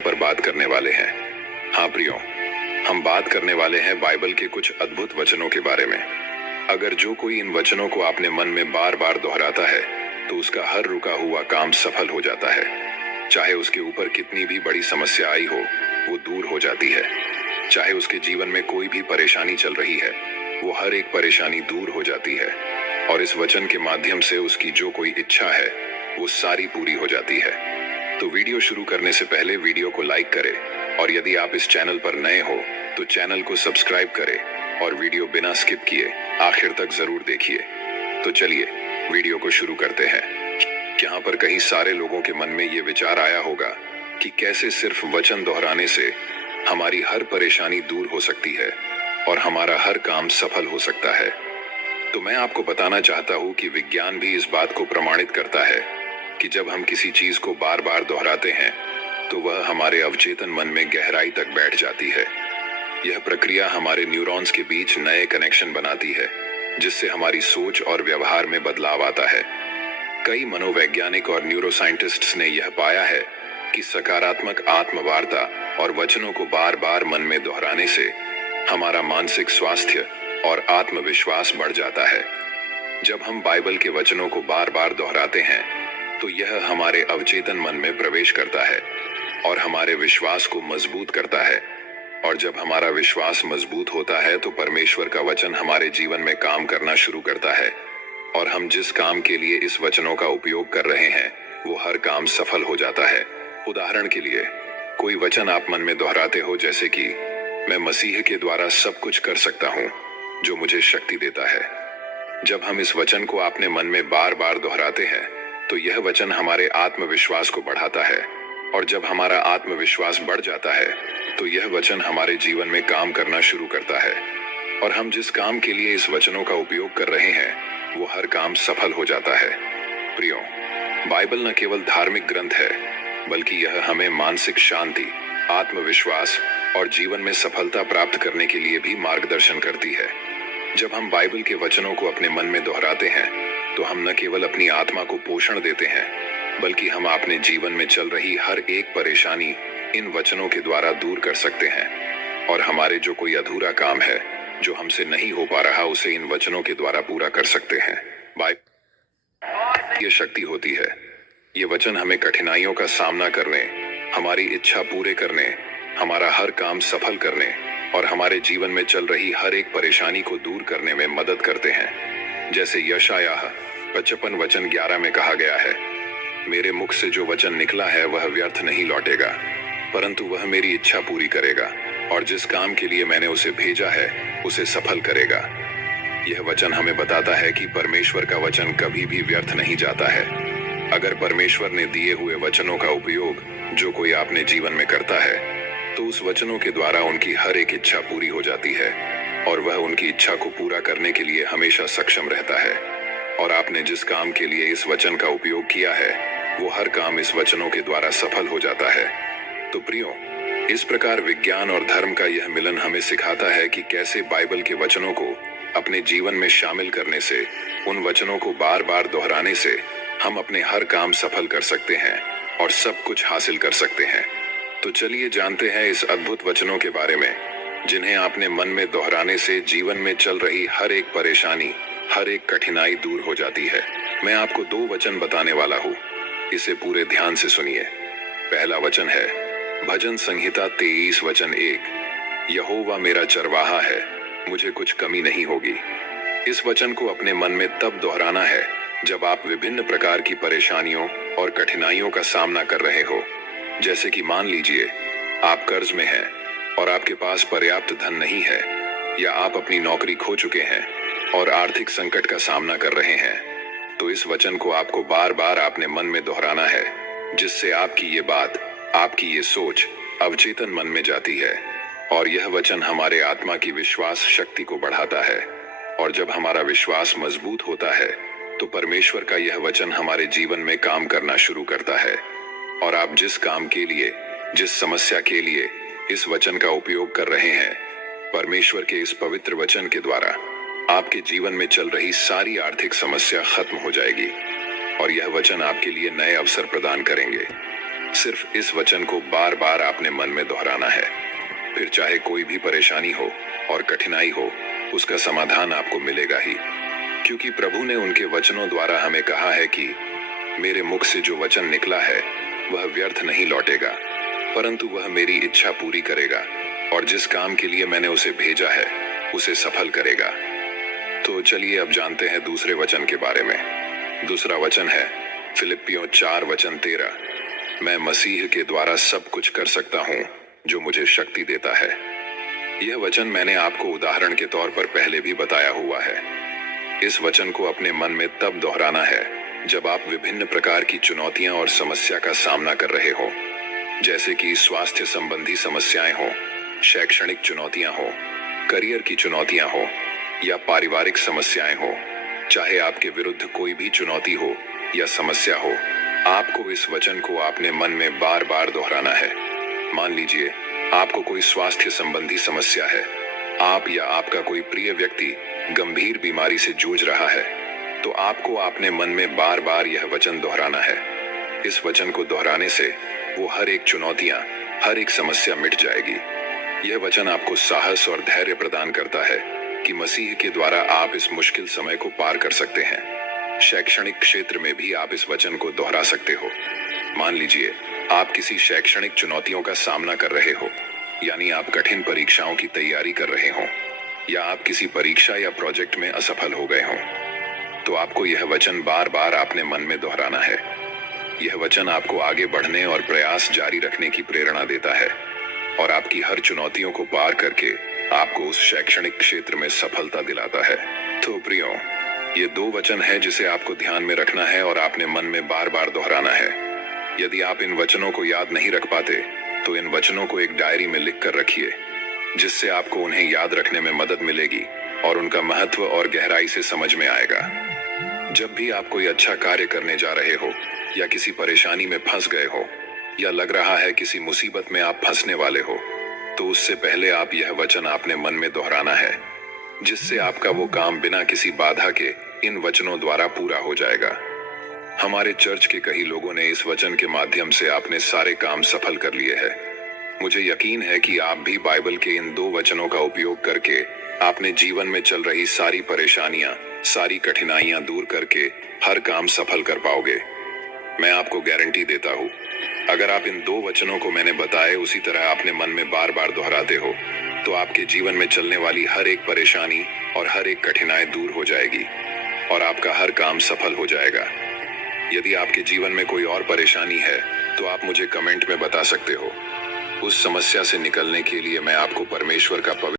पर बात करने वाले हैं। हाँ प्रियो, हम बात करने वाले हैं बाइबल के कुछ अद्भुत वचनों के बारे में। अगर जो कोई इन वचनों को अपने मन में बार बार दोहराता है तो उसका हर रुका हुआ काम सफल हो जाता है। चाहे उसके ऊपर कितनी भी बड़ी समस्या आई हो, वो दूर हो जाती है। चाहे उसके जीवन में कोई भी परेशानी चल रही है, वो हर एक परेशानी दूर हो जाती है। और इस वचन के माध्यम से उसकी जो कोई इच्छा है वो सारी पूरी हो जाती है। तो वीडियो शुरू करने से पहले वीडियो को लाइक करें, और यदि आप इस चैनल पर नए हो तो चैनल को सब्सक्राइब करें और वीडियो बिना स्किप किए आखिर तक जरूर देखिए। तो चलिए वीडियो को शुरू करते हैं। यहाँ पर कई सारे लोगों के मन में ये विचार आया होगा कि कैसे सिर्फ वचन दोहराने से हमारी हर परेशानी दूर हो सकती है और हमारा हर काम सफल हो सकता है। तो मैं आपको बताना चाहता हूँ कि विज्ञान भी इस बात को प्रमाणित करता है कि जब हम किसी चीज को बार बार दोहराते हैं तो वह हमारे अवचेतन मन में गहराई तक बैठ जाती है। यह प्रक्रिया हमारे न्यूरॉन्स के बीच नए कनेक्शन बनाती है, जिससे हमारी सोच और व्यवहार में बदलाव आता है। कई मनोवैज्ञानिक और न्यूरोसाइंटिस्ट्स ने यह पाया है कि सकारात्मक आत्मवार्ता और वचनों को बार बार मन में दोहराने से हमारा मानसिक स्वास्थ्य और आत्मविश्वास बढ़ जाता है। जब हम बाइबल के वचनों को बार बार दोहराते हैं तो यह हमारे अवचेतन मन में प्रवेश करता है और हमारे विश्वास को मजबूत करता है। और जब हमारा विश्वास मजबूत होता है तो परमेश्वर का वचन हमारे जीवन में काम करना शुरू करता है, और हम जिस काम के लिए इस वचनों का उपयोग कर रहे हैं वो हर काम सफल हो जाता है। उदाहरण के लिए, कोई वचन आप मन में दोहराते हो, जैसे कि मैं मसीह के द्वारा सब कुछ कर सकता हूँ जो मुझे शक्ति देता है। जब हम इस वचन को अपने मन में बार बार दोहराते हैं तो यह वचन हमारे आत्मविश्वास को बढ़ाता है, और जब हमारा आत्मविश्वास बढ़ जाता है तो यह वचन हमारे जीवन में काम करना शुरू करता है, और हम जिस काम के लिए इस वचनों का उपयोग कर रहे हैं वो हर काम सफल हो जाता है। प्रियो, बाइबल न केवल धार्मिक ग्रंथ है, बल्कि यह हमें मानसिक शांति, आत्मविश्वास और जीवन में सफलता प्राप्त करने के लिए भी मार्गदर्शन करती है। जब हम बाइबल के वचनों को अपने मन में दोहराते हैं तो हम न केवल अपनी आत्मा को पोषण देते हैं, बल्कि हम अपने जीवन में चल रही हर एक परेशानी इन वचनों के द्वारा दूर कर सकते हैं। और हमारे जो कोई अधूरा काम है जो हमसे नहीं हो पा रहा, उसे इन वचनों के द्वारा पूरा कर सकते हैं। बाइबल ये शक्ति होती है। ये वचन हमें कठिनाइयों का सामना करने, हमारी इच्छा पूरे करने, हमारा हर काम सफल करने और हमारे जीवन में चल रही हर एक परेशानी को दूर करने में मदद करते हैं। जैसे यशायाह 55 वचन 11 में कहा गया है, मेरे मुख से जो वचन निकला है वह व्यर्थ नहीं लौटेगा, परंतु वह मेरी इच्छा पूरी करेगा और जिस काम के लिए मैंने उसे भेजा है उसे सफल करेगा। यह वचन हमें बताता है कि परमेश्वर का वचन कभी भी व्यर्थ नहीं जाता है। अगर परमेश्वर ने दिए हुए वचनों का उपयोग जो कोई अपने जीवन में करता है तो उस वचनों के द्वारा उनकी हर एक इच्छा पूरी हो जाती है, और वह उनकी इच्छा को पूरा करने के लिए हमेशा सक्षम रहता है। और आपने जिस काम के लिए इस वचन का उपयोग किया है वो हर काम इस वचनों के द्वारा सफल हो जाता है। तो प्रियो, इस प्रकार विज्ञान और धर्म का यह मिलन हमें सिखाता है कि कैसे बाइबल के वचनों को अपने जीवन में शामिल करने से, उन वचनों को बार बार दोहराने से हम अपने हर काम सफल कर सकते हैं और सब कुछ हासिल कर सकते हैं। तो चलिए जानते हैं इस अद्भुत वचनों के बारे में, जिन्हें आपने मन में दोहराने से जीवन में चल रही हर एक परेशानी, हर एक कठिनाई दूर हो जाती है। मैं आपको 2 वचन बताने वाला हूँ, इसे पूरे ध्यान से सुनिए। पहला वचन है भजन संहिता 23 वचन 1, यहोवा मेरा चरवाहा है, मुझे कुछ कमी नहीं होगी। इस वचन को अपने मन में तब दोहराना है जब आप विभिन्न प्रकार की परेशानियों और कठिनाइयों का सामना कर रहे हो। जैसे कि मान लीजिए आप कर्ज में हैं और आपके पास पर्याप्त धन नहीं है, या आप अपनी नौकरी खो चुके हैं और आर्थिक संकट का सामना कर रहे हैं, तो इस वचन को आपको बार बार अपने मन में दोहराना है, जिससे आपकी ये बात, आपकी ये सोच अवचेतन मन में जाती है, और यह वचन हमारे आत्मा की विश्वास शक्ति को बढ़ाता है। और जब हमारा विश्वास मजबूत होता है तो परमेश्वर का यह वचन हमारे जीवन में काम करना शुरू करता है, और आप जिस काम के लिए, जिस समस्या के लिए इस वचन का उपयोग कर रहे हैं, परमेश्वर के इस पवित्र वचन के द्वारा आपके जीवन में चल रही सारी आर्थिक समस्या खत्म हो जाएगी, और यह वचन आपके लिए नए अवसर प्रदान करेंगे। सिर्फ इस वचन को बार बार आपने मन में दोहराना है। फिर चाहे कोई भी परेशानी हो और कठिनाई हो, उसका समाधान आपको मिलेगा ही। क्योंकि प्रभु ने उनके वचनों द्वारा हमें कहा है कि मेरे मुख से जो वचन निकला है वह व्यर्थ नहीं लौटेगा, परंतु वह मेरी इच्छा पूरी करेगा और जिस काम के लिए मैंने उसे भेजा है उसे सफल करेगा। तो चलिए अब जानते हैं दूसरे वचन के बारे में। दूसरा वचन है फिलिप्पियों 4:13। मैं मसीह के द्वारा सब कुछ कर सकता हूँ जो मुझे शक्ति देता है। यह वचन मैंने आपको उदाहरण के तौर पर पहले भी बताया हुआ है। इस वचन को अपने मन में तब दोहराना है जब आप विभिन्न प्रकार की चुनौतियां और समस्या का सामना कर रहे हो, जैसे कि स्वास्थ्य संबंधी समस्याएं हो, शैक्षणिक चुनौतियां हो, करियर की चुनौतियां हो या पारिवारिक समस्याएं हो। चाहे आपके विरुद्ध कोई भी चुनौती हो या समस्या हो, आपको इस वचन को अपने मन में बार बार दोहराना है। मान लीजिए आपको कोई स्वास्थ्य संबंधी समस्या है, आप या आपका कोई प्रिय व्यक्ति गंभीर बीमारी से जूझ रहा है, तो आपको अपने मन में बार बार यह वचन दोहराना है। इस वचन को दोहराने से वो हर एक चुनौतियां, हर एक समस्या मिट जाएगी। यह वचन आपको साहस और धैर्य प्रदान करता है कि मसीह के द्वारा आप इस मुश्किल समय को पार कर सकते हैं। शैक्षणिक क्षेत्र में भी आप इस वचन को दोहरा सकते हो। मान लीजिए आप किसी शैक्षणिक चुनौतियों का सामना कर रहे हो, यानी आप कठिन परीक्षाओं की तैयारी कर रहे हो या आप किसी परीक्षा या प्रोजेक्ट में असफल हो गए हो, तो आपको यह वचन बार बार अपने मन में दोहराना है। यह वचन आपको आगे बढ़ने और प्रयास जारी रखने की प्रेरणा देता है और आपकी हर चुनौतियों को पार करके आपको उस शैक्षणिक क्षेत्र में सफलता दिलाता है। तो प्रियो, ये 2 वचन है जिसे आपको ध्यान में रखना है और आपने मन में बार बार दोहराना है। यदि आप इन वचनों को याद नहीं रख पाते तो इन वचनों को एक डायरी में लिख कर रखिए, जिससे आपको उन्हें याद रखने में मदद मिलेगी और उनका महत्व और गहराई से समझ में आएगा। जब भी आप कोई अच्छा कार्य करने जा रहे हो या किसी परेशानी में फंस गए हो या लग रहा है किसी मुसीबत में आप फंसने वाले हो, तो उससे पहले आप यह वचन अपने मन में दोहराना है, जिससे आपका वो काम बिना किसी बाधा के इन वचनों द्वारा पूरा हो जाएगा। हमारे चर्च के कई लोगों ने इस वचन के माध्यम से अपने सारे काम सफल कर लिए हैं। मुझे यकीन है कि आप भी बाइबल के इन 2 वचनों का उपयोग करके अपने जीवन में चल रही सारी परेशानियां, सारी कठिनाइयां दूर करके हर काम सफल कर पाओगे। मैं आपको गारंटी देता हूँ, अगर आप इन 2 वचनों को मैंने बताए उसी तरह अपने मन में बार बार दोहराते हो, तो आपके जीवन में चलने वाली हर एक परेशानी और हर एक कठिनाई दूर हो जाएगी और आपका हर काम सफल हो जाएगा। यदि आपके जीवन में कोई और परेशानी है तो आप मुझे कमेंट में बता सकते हो। उस समस्या से निकलने के लिए मैं आपको परमेश्वर का पवित्र